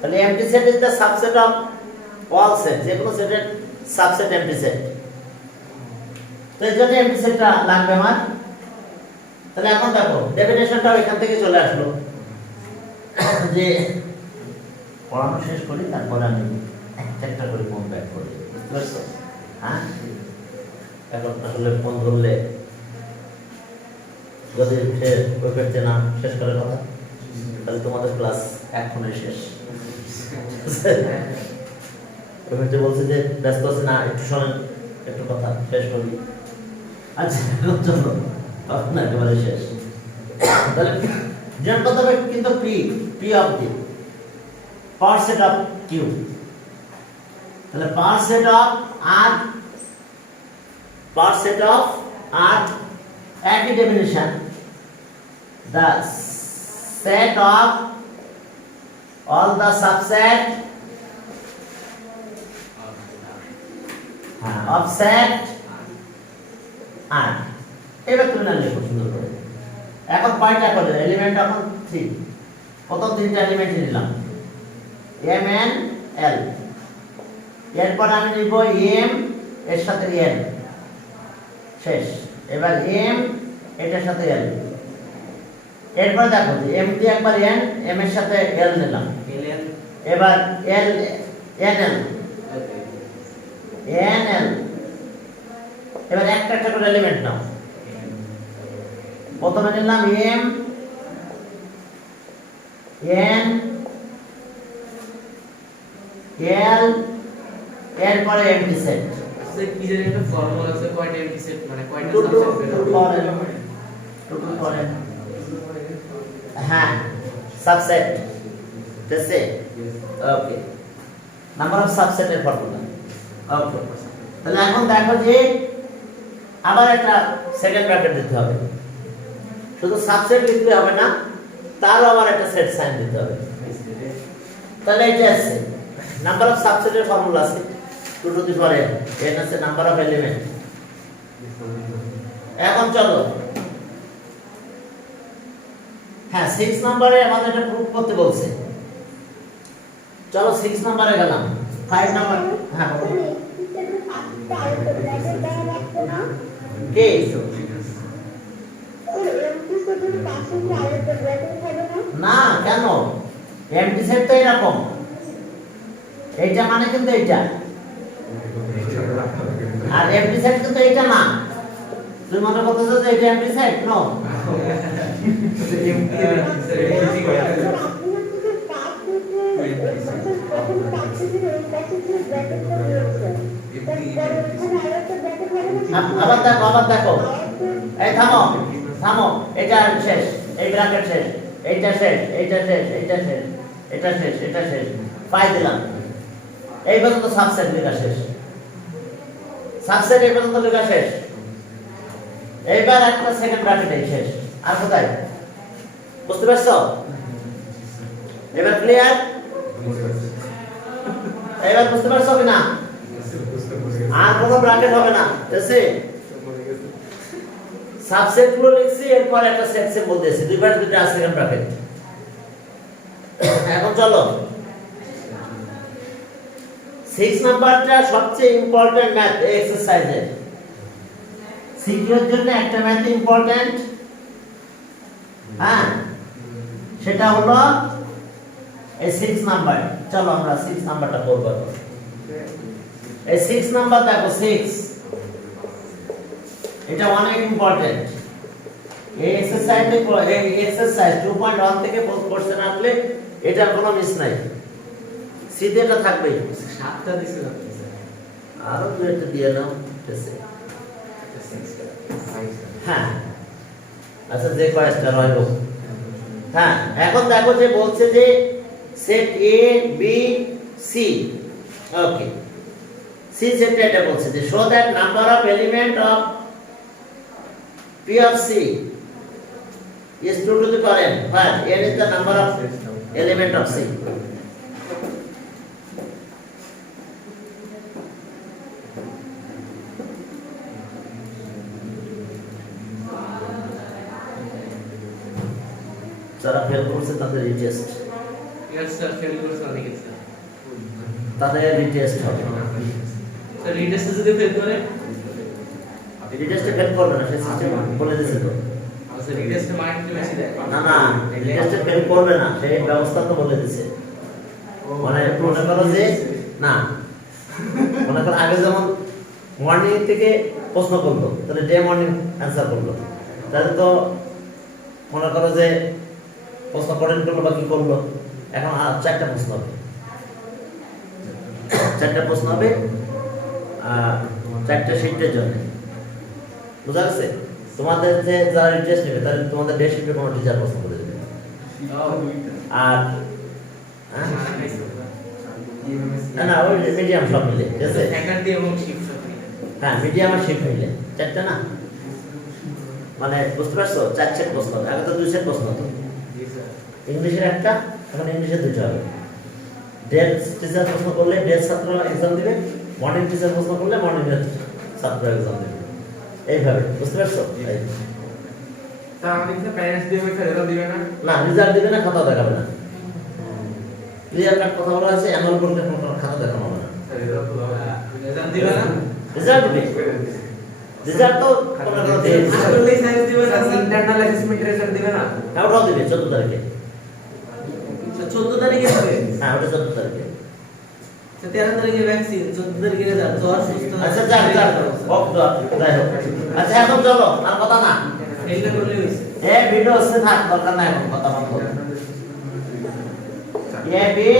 তাহলে MT set is the subset of all set যে কোনো সেটের সাবসেট এমটি সেট তো এই জন্য এমটি সেটটা লাগবে আমার তাহলে এখন দেখো ডেফিনেশনটাও এখান থেকে চলে আসলো যে পড়ানো শেষ করি তারপরে আমি একটা করে ফোন ব্যাক করি বুঝতে পারছো হ্যাঁ এখন আসলে ফোন ধরলে যদি ওই পেতে না শেষ করার কথা তাহলে তোমাদের ক্লাস এখনই শেষ ওই পেতে বলছে যে ব্যস্ত আছে না একটু শোনেন একটু কথা শেষ করি আচ্ছা চলো তখন একেবারে শেষ তাহলে যেমন কথা হবে কিন্তু P of the power set of Q তাহলে পাওয়ার সেট অফ আর একই definition the set of all the subset of set R এবার তুমি না লিখো সুন্দর করে এখন কয়টা করে এলিমেন্ট এখন 3 প্রথম তিনটা এলিমেন্ট নিলাম m n l এরপর আমি নিব m এর সাথে n শেষ এবার m এটার সাথে l এরপর দেখো যে m দিয়ে একবার n m এর সাথে l নিলাম এবার l nl nl এবার একটা একটা করে এলিমেন্ট নাও প্রথমে নিলাম m n l এরপরে এমটি সেট স্যার কি জানি একটা ফর্মুলা আছে কয়টা এমটি সেট মানে কয়টা টু সাবসেট ফরে হ্যাঁ subset this okay number of সাবসেটের ফর্মুলা ওকে তাহলে এখন দেখো যে আবার একটা সেকেন্ড ব্র্যাকেট দিতে হবে শুধু সাবসেট লিখতে হবে না তারও আবার একটা সেট সাইন দিতে হবে তাহলে এটা আছে নাম্বার অফ সাবসেটের ফর্মুলা আছে 2 টু দি পাওয়ার n আছে নাম্বার অফ এলিমেন্ট এখন চলো হ্যাঁ 6 নম্বরে আমাদের এটা প্রুফ করতে বলছে চলো 6 নম্বরে গেলাম 5 নম্বর হ্যাঁ কে না কেন এমটি সেট তো এরকম এইটা মানে কিন্তু এইটা আর এমটি সেট কিন্তু এইটা না তুমি মনে করতেছো যে এটা এমটি সেট নো আবার দেখো এই থামো এটা শেষ এই ব্র্যাকেট শেষ এইটা শেষ এইটা শেষ এইটা শেষ এটা শেষ পাই দিলাম এই পর্যন্ত সাবসেট লেখা শেষ সাবসেট এই পর্যন্ত লেখা শেষ এইবার একটা সেকেন্ড ব্র্যাকেট শেষ আর কোথায় বুঝতে পারছো এবার ক্লিয়ার এবার বুঝতে পারছো কি না আর কোনো ব্র্যাকেট হবে না বুঝছে সাবসেট গুলো লিখছি এরপর একটা সেট সিম্বল দিয়েছি দুইবার দুটো সেকেন্ড ব্র্যাকেট এখন চলো 6 নাম্বারটা সবচেয়ে ইম্পর্টেন্ট ম্যাথ এক্সারসাইজে সিকিউর জন্য একটা ম্যাথ ইম্পর্টেন্ট হ্যাঁ সেটা হলো এই 6 নাম্বার চলো আমরা 6 নাম্বারটা করব এই 6 নাম্বার দেখো 6 এটা অনেক ইম্পর্টেন্ট এই এক্সারসাইজ 2.1 থেকে কোশ্চেন আসলে এটা কোনো মিস নাই সিধে এটা থাকবেই 7টা দিছিল আরো দুই একটা দিয়ে নাও এসে হ্যাঁ আচ্ছা যে কয়েকটা রইল হ্যাঁ এখন দেখো যে বলছে যে set A B C okay C সেটটা এটা বলছে যে show that number of element of P of C is 2 to the power n, where n is the number of element of C. যারা ফেল করছে তাদের রিটেস্ট ইয়েস স্যার ফেল করছে অনেকে sir তাদের রিটেস্ট হবে স্যার রিটেস্টে যদি fail করে রিটেস্টে fail করবে না সেই সিস্টেম বলে দিয়েছে তো স্যার রিটেস্টে মার্ক বেশি দেয় না রিটেস্টে ফেল করবে না সেই ব্যবস্থা তো বলে দিয়েছে মানে মনে করো যে না মনে করো আগে যেমন মর্নিং থেকে প্রশ্ন করলো তাহলে ডে মর্নিং অ্যান্সার করলো তাহলে তো মনে করো যে প্রশ্ন করেন করলো বা কি করলো এখন আর 4টা প্রশ্ন হবে 4টা প্রশ্ন হবে 4টা শিফটের জন্য বুঝা গেছে তোমাদের যে যারা রিটেস্ট নেবে তাহলে তোমাদের ডে শিফটে কোনো টিচার প্রশ্ন করে দেবে আর না ওই মিডিয়াম সব মিলে ঠিক আছে ফ্যাকাল্টি এবং শিফট সব মিলে হ্যাঁ মিডিয়াম আর শিফট মিলে 4টা না মানে বুঝতে পারছো 4 সেট প্রশ্ন আগে তো 2 সেট প্রশ্ন হতো জি স্যার ইংলিশের একটা এখন ইংলিশে 2টা হবে ডেল টিচার প্রশ্ন করলে ডেল ছাত্র एग्जाम দিবে মর্নিং টিচার প্রশ্ন করলে মর্নিং এর ছাত্র एग्जाम দিবে এইভাবে বুঝতে পারছো স্যার আমাদের কি প্যারেন্টস দিয়ে স্যার রেজাল্ট দিবে না না রেজাল্ট দিবে না খাতা দেখাবে না ক্লিয়ার কাট কথা বলা আছে অ্যানুয়াল করলে কোনো খাতা দেখানো হবে না রেজাল্ট দিবে না রেজাল্ট দিবে রেজাল্ট তো কোনো কোনো দিবে আসলে সাইন্স দিবে না ইন্টারনাল অ্যাসেসমেন্ট রেজাল্ট দিবে না ওটাও দিবে 14 তারিখে 14 তারিখে হবে হ্যাঁ ওটা 14 তারিখে 13 তারিখে ভ্যাকসিন 14 তারিখে রেজাল্ট জ্বর সুস্থ আচ্ছা যাক যাই হোক আচ্ছা এখন চলো আর কথা না ফেলটা করলে হইছে ভিডিও হচ্ছে থাক দরকার নাই এখন কথা বলবো বি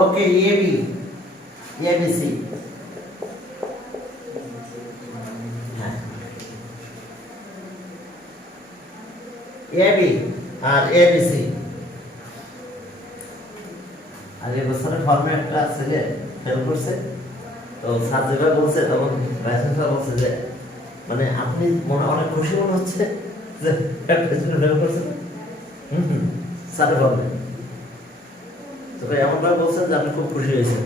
ওকে ABC হ্যাঁ AB আর ABC আর এই বছরের ফর্মে একটা ছেলে ফেল করছে তো স্যার যেভাবে বলছে তখন ভাইস-চ্যান্সেলর বলছে যে মানে আপনি মনে অনেক খুশি মনে হচ্ছে যে একটা ছেলে ফেল করছে স্যার বলবে তবে এমনভাবে বলছেন যে আপনি খুব খুশি হয়েছেন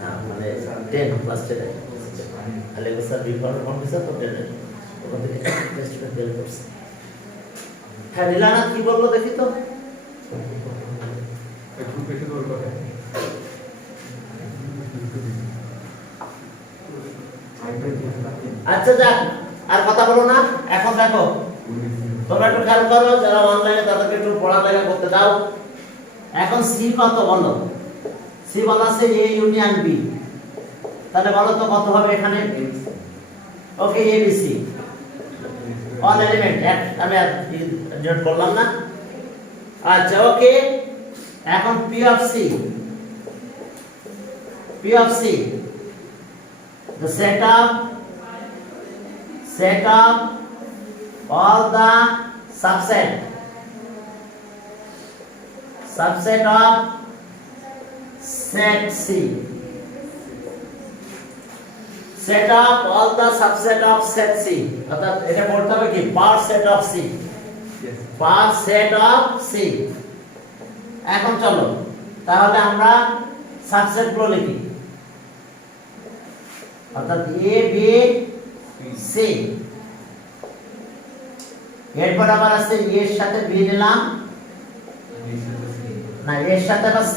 না মানে 10 ক্লাস 10 আলে স্যার বিফর্ম অফিসার তো 10 ওখান থেকে টেস্ট করে ফেল করছে হ্যাঁ নীলানা কি বললো দেখি তো একটু পেটে দৌড় করে আচ্ছা যাক আর কথা বলো না এখন দেখো তোমরা একটু খেয়াল করো যারা অনলাইনে তাদেরকে একটু পড়ালেখা করতে দাও এখন সি কত বলো সি বলা আছে এ ইউনিয়ন বি তাহলে বলো তো কত হবে এখানে ওকে এবিসি অল এলিমেন্ট আমি নোট করলাম না আচ্ছা ওকে এখন P of C the set of set of all the subset of set C. Set of all the subset of set C. অর্থাৎ এটা বলতে হবে কি per set of C. Yes. Per set of C. এখন চলো তাহলে আমরা subset গুলো লিখি। অর্থাৎ A B C। এরপর আবার আছে A এর সাথে B নিলাম, না A এর সাথে আবার C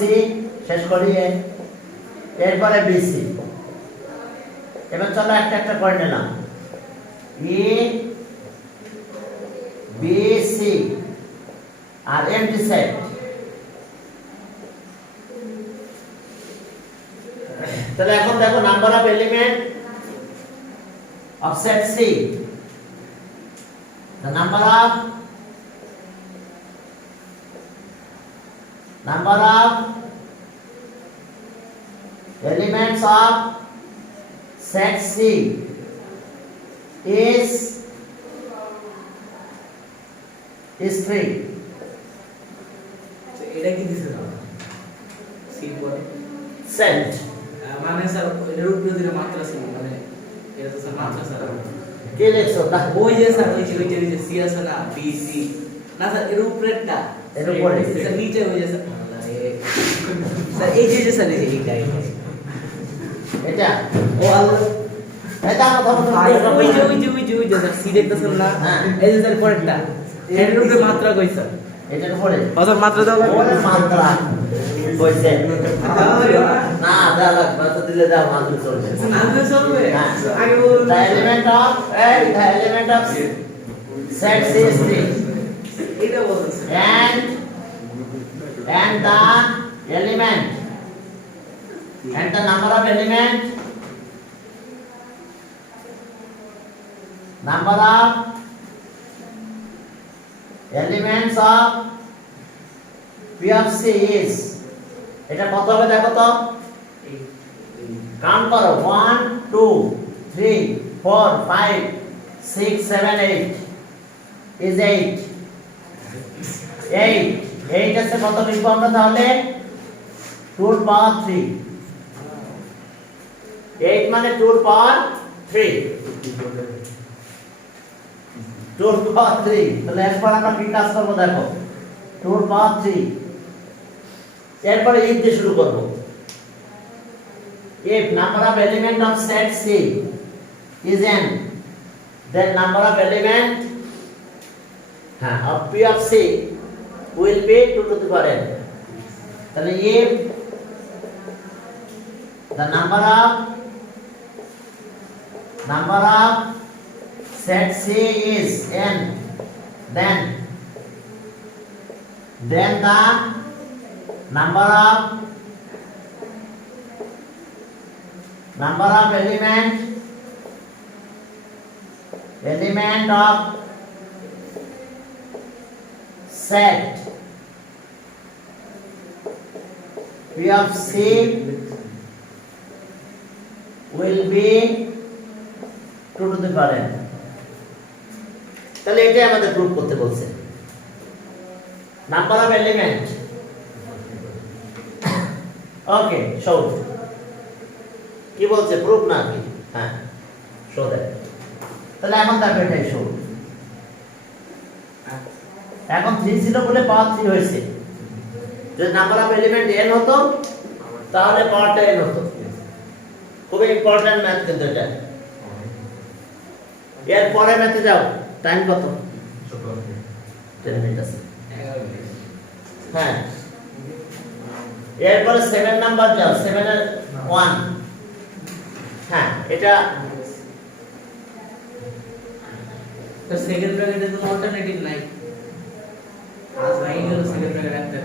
শেষ করি A, এরপরে B C। এবার চলো একটা একটা করে নিলাম। A B C আর এমটি সেট। তাহলে এখন দেখো number of element of set C, the number of elements of set C is 3. এটা কি দিছে না সি পরে Set মানে স্যার এর উপরে দিলে মাত্রা ছিল মানে এটা তো স্যার মাত্রা স্যার কে লিখছো না? ওই যে স্যার ওই যে সি আছে না বি সি না স্যার এর উপরেরটা এর উপরে। স্যার নিচে ওই যে স্যার স্যার এই যে স্যার এই যে এটা ও আল্লাহ এটা ওই যে স্যার সি দেখতেছেন না হ্যাঁ। এই যে স্যার পরেরটা এর উপরে মাত্রা কই স্যার এটার উপরে স্যার মাত্রা দাও ওরে মাত্রা কইছে না দাও লাগবে তো দিলে দাও মাত্রা চলবে। নামে চলবে হ্যাঁ। আগে বলুন The element of set C is 3 এটা বলুন sir and the element and the number of elements of P of C is, এটা কত হবে দেখো তো, কাউন্ট করো 1 2 3 4 5 6 7 8 is 8 আছে কত লিখবো আমরা তাহলে 2 এর পাওয়ার 3, 8 মানে 2 এর পাওয়ার 3, 2 এর পাওয়ার 3। তাহলে এরপর আমরা কি কাজ করব দেখো 2 এর পাওয়ার 3, এরপরে ইফ দিয়ে শুরু করব। if number of element of set C is n, then number of element of P of C will be 2 to the power n. তাহলে if the number of set C is n, then the number of element of set P of C will be 2 to the power n. তাহলে এটাই আমাদের proof করতে বলছে। Number of element, okay show কি বলছে proof না কি? হ্যাঁ শো দেয়। তাহলে এখন দেখো এটাই শো। এখন 3 ছিল বলে পাওয়ার 3 হয়েছে। যদি নাম্বার অফ এলিমেন্ট n হতো তাহলে পাওয়ারটা n হতো। খুবই ইম্পর্টেন্ট ম্যাথ কিন্তু এটা। এর পরে ম্যাথে যাও, টাইম কত? 10 মিনিট আছে। হ্যাঁ এরপরে 7 নাম্বার যাও, 7 এর 1। হ্যাঁ এটা তো সেকেন্ড ব্র্যাকেটে কোনো অল্টারনেটিভ নাই আজ নাই হলো সেকেন্ড ব্র্যাকেট রাখতে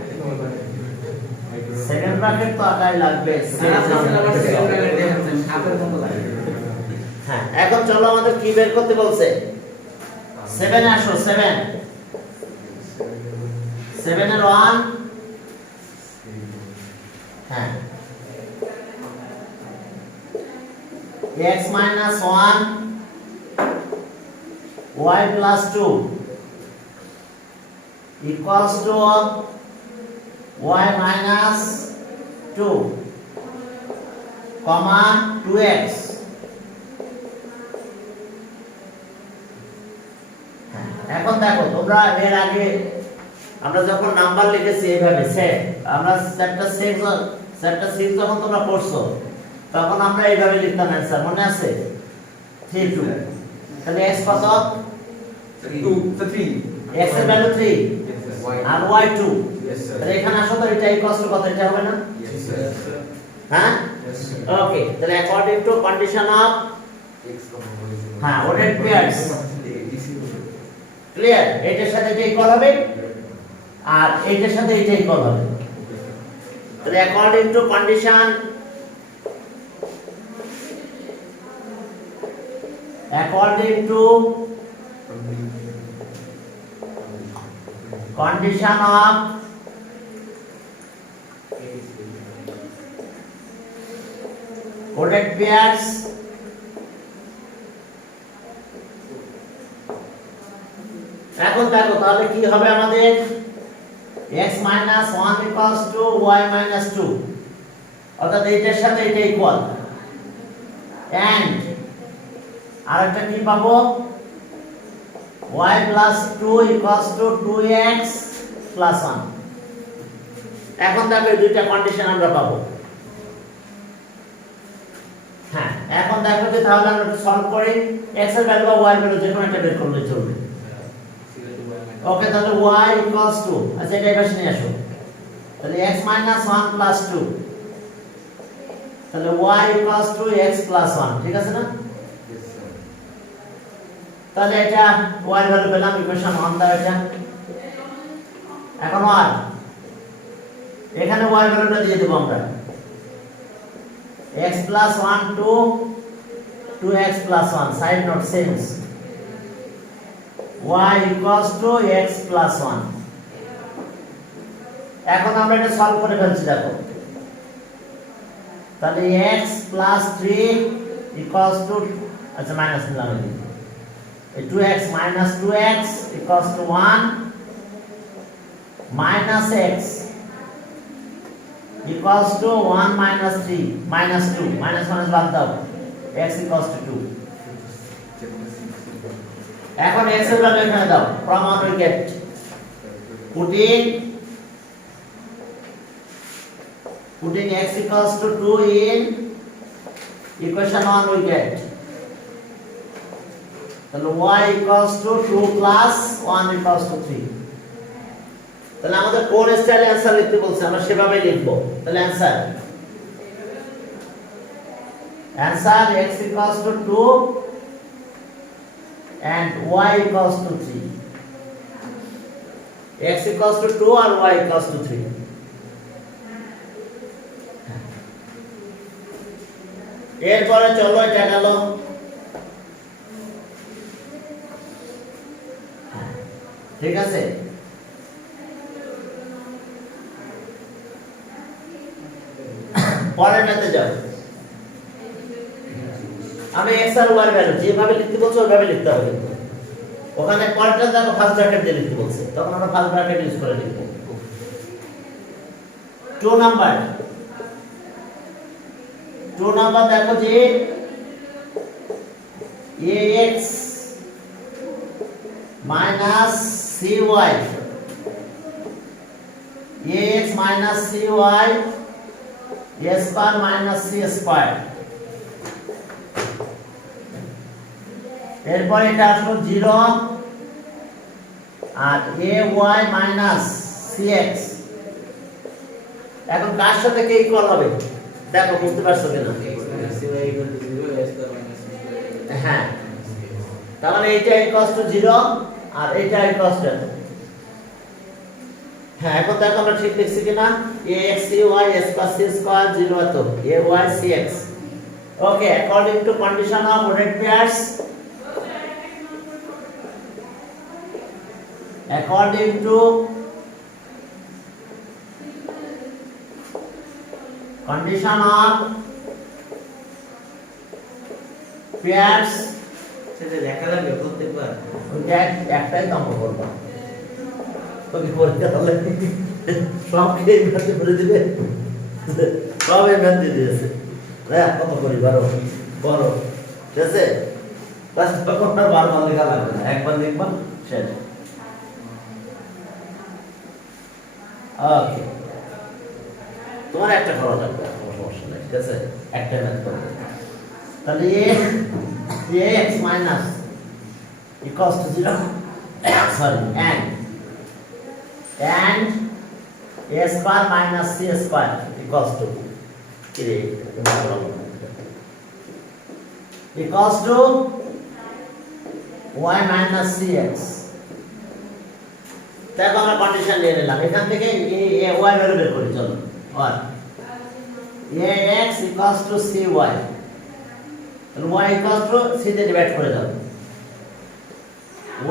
সেকেন্ড ব্র্যাকেট তো আকাই লাগবে। হ্যাঁ এখন চলো আমাদের কি বের করতে বলছে। 7 আসো, 7 এর 1। হ্যাঁ x - 1 y plus 2 equals to y minus 2 comma 2x. এখন দেখো তোমরা এর আগে আমরা যখন নাম্বার লিখেছি এইভাবে সেট, আমরা সেটটা সিক্স যখন তোমরা পড়ছো তখন আমরা এইভাবে লিখতাম অ্যানসার, মনে আছে? 3 2 তাহলে x কত? 3. x এর ভ্যালু 3 Yes, sir. আর y 2। Yes, sir. তাহলে এখানে আসো তো এটা ইকুয়ালস টু কত, এটা হবে না? Yes, sir. হ্যাঁ Yes, sir. ওকে, তাহলে according to condition of X, y, 0. হ্যাঁ ordered pairs ABC. ক্লিয়ার, এটার সাথে এটা ইকুয়াল হবে আর এইটার সাথে এটা ইকুয়াল হবে। তাহলে according to condition of ordered pairs এখন দেখো তাহলে কি হবে আমাদের, x minus 1 equals to y minus 2, অর্থাৎ এইটার সাথে এটা ইকুয়াল, and আরেকটা কি পাবো, y plus 2 equals to 2x plus 1। এখন দেখো এই দুইটা কন্ডিশন আমরা পাবো। হ্যাঁ এখন দেখো যে তাহলে আমরা সলভ করি x এর ভ্যালু বা y এর ভ্যালু যে কোনো একটা বের করলে চলবে। ওকে, তাহলে y equals to, আচ্ছা এটা এবার নিয়ে আসো, তাহলে x minus 1 plus 2, তাহলে y equals to x plus 1, ঠিক আছে না? Yes, sir. তাহলে এটা y এর ভ্যালু পেলাম, ইকুয়েশন 1 দাও এটা। এখন y এখানে y এর ভ্যালুটা দিয়ে দেব আমরা, x plus 1 to 2x plus 1, side note sense, y equals to x plus 1। এখন আমরা এটা সলভ করে ফেলছি দেখো, তাহলে x plus 3 equals to, আচ্ছা মাইনাস নিলাম এদিকে, 2x minus 2x equals to 1 minus x equals to 1 minus 3 minus 2, minus minus বাদ দাও, x equals to 2। এখন x এর ভ্যালু এখানে দাও, from what we get, putting x equals to 2 in equation 1 we get, তাহলে y equals to 2 plus 1 equals to 3। তাহলে আমাদের কোন স্টাইলে অ্যানসার লিখতে বলছে আমরা সেভাবে লিখব। তাহলে answer x equals to 2 and y equals to 3, x equals to 2 আর y equals to 3। এরপরে চলো এটা গেল, ঠিক আছে? পরেরটাতে যাও, আমি x আর y এর ভ্যালু যেভাবে লিখতে বলছো ওইভাবে লিখতে হবে, কিন্তু ওখানে পরেরটা দেখো ফার্স্ট ব্র্যাকেট দিয়ে লিখতে বলছে, তখন আমরা ফার্স্ট ব্র্যাকেট ইউজ করে লিখব। 2 নাম্বার দেখো যে ax minus cy, ax minus cy a square minus c square, এরপর এটা আসলো 0 আর ay minus cx। এখন কার সাথে কে ইকুয়াল হবে দেখো, বুঝতে পারছো কিনা? হ্যাঁ, তাহলে এইটা ইকুয়ালস টু 0 আর এইটা ইকুয়ালস টু, হ্যাঁ এখন দেখো আমরা ঠিক লিখছি কিনা, ax cy a plus c square 0 তো ay cx। Okay, according to condition of ordered pairs, according to condition of pairs, সেটা দেখা যাবে প্রত্যেকবার। ওইটা একটাই কাম করবো তোকে পরীক্ষা হলে সবকে এই ম্যাথে করে দিবে সব এই ম্যাথ দিয়ে দিয়েছে কত করি বড় ঠিক আছে তখন আর বারবার লেখা লাগবে না একবার লিখবা শেষ ওকে তোমার একটা করা লাগবে কোনো সমস্যা নেই ঠিক আছে একটা ম্যাথ করবে তাহলে x minus equals to 0 sorry and a square minus c square equals to equals to y minus cx দেখো আমরা কন্ডিশন নিয়ে নিলাম এখান থেকে y ভ্যালু বের করি চলো আর ax equals to cy তাহলে y equals to c তে ডিভাইড করে দাও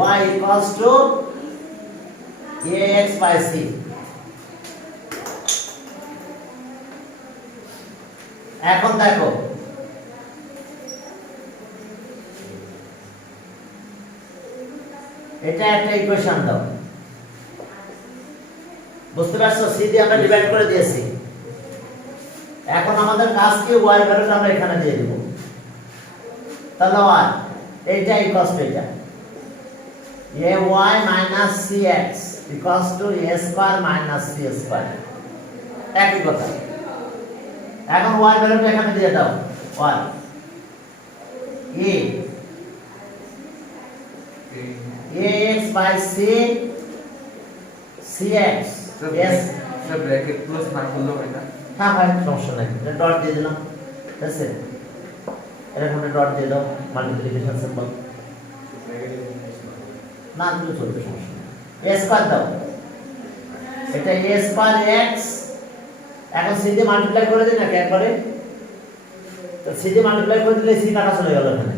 y equals to ax by c এখন দেখো এটা একটা ইকুয়েশন দাও বুঝতে পারছো c দিয়ে আমরা ডিভাইড করে দিয়েছি এখন আমাদের কাজ কি y ভ্যালুটা আমরা এখানে দিয়ে দেব তাহলে y এইটা ইকুয়ালস টু এটা ay minus cx equals to a square minus c square একই কথা এখন y ভ্যালুটা এখানে দিয়ে দাও y ax by c cx yes sir bracket plus না করলে হয় না হ্যাঁ ভাই সমস্যা নাই এটা ডট দিয়ে দিলাম ঠিক আছে এরকম ডট দিয়ে দাও মাল্টিপ্লিকেশন সিম্বল না দিলে চলবে সমস্যা নেই a স্কয়ার দাও এটা a স্কয়ার x এখন c দিয়ে মাল্টিপ্লাই করে দিই নাকি একবারে তো c দিয়ে মাল্টিপ্লাই করে দিলে c কাটা চলে গেল এখানে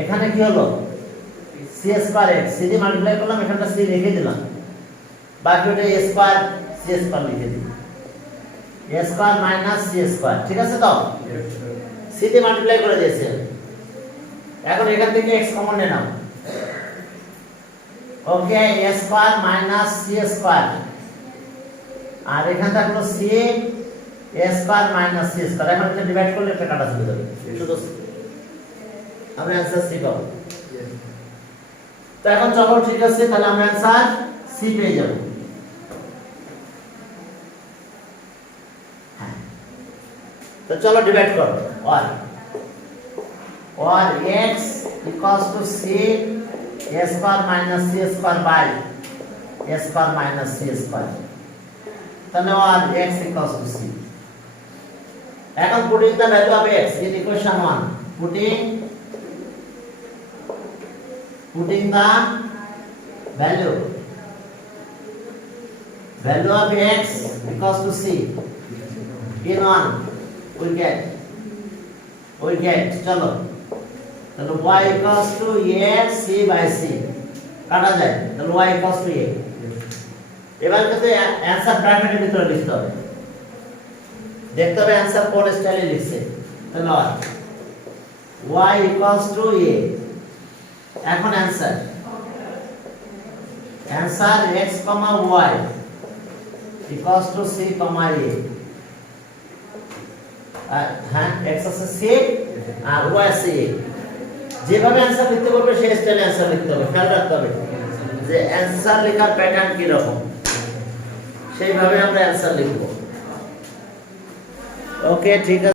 এখানে কি হলো c স্কয়ার x c দিয়ে মাল্টিপ্লাই করলাম এখানটা c লিখে দিলাম বাকি ওটা a স্কয়ার c স্কয়ার লিখে দিই a square minus c square ঠিক আছে তো c দিয়ে মাল্টিপ্লাই করে দিয়েছি এখন এখান থেকে x কমন নিয়ে নাও okay a square minus c square আর এখানে থাকলো c a square minus c square এখন এটা ডিভাইড করলে এটা কাটা চলে যাবে শুধু আমরা आंसर c পাবো তো এখন চলো ঠিক আছে তাহলে আমরা आंसर c পেয়ে যাব तो चलो डिवाइड करो और x equals to c a square minus c square by a square minus c square তাহলে और x equals to c এখন putting the value of x in equation 1 putting the value of x equals to c in 1 we get চলো তাহলে y equals to a c by c কাটা যায় তাহলে y equals to a এবার কিন্তু answer ব্র্যাকেটের ভিতরে লিখতে হবে দেখতে হবে অ্যানসার কোন স্টাইলে লিখছে তাহলে y equals to a এখন answer x, y equals to c, a হ্যাঁ x আছে c আর y আছে a যেভাবে অ্যানসার লিখতে বলবে সেই স্টাইলে অ্যানসার লিখতে হবে খেয়াল রাখতে হবে যে অ্যানসার লেখার প্যাটার্ন কি রকম সেইভাবে আমরা অ্যানসার লিখব ওকে ঠিক আছে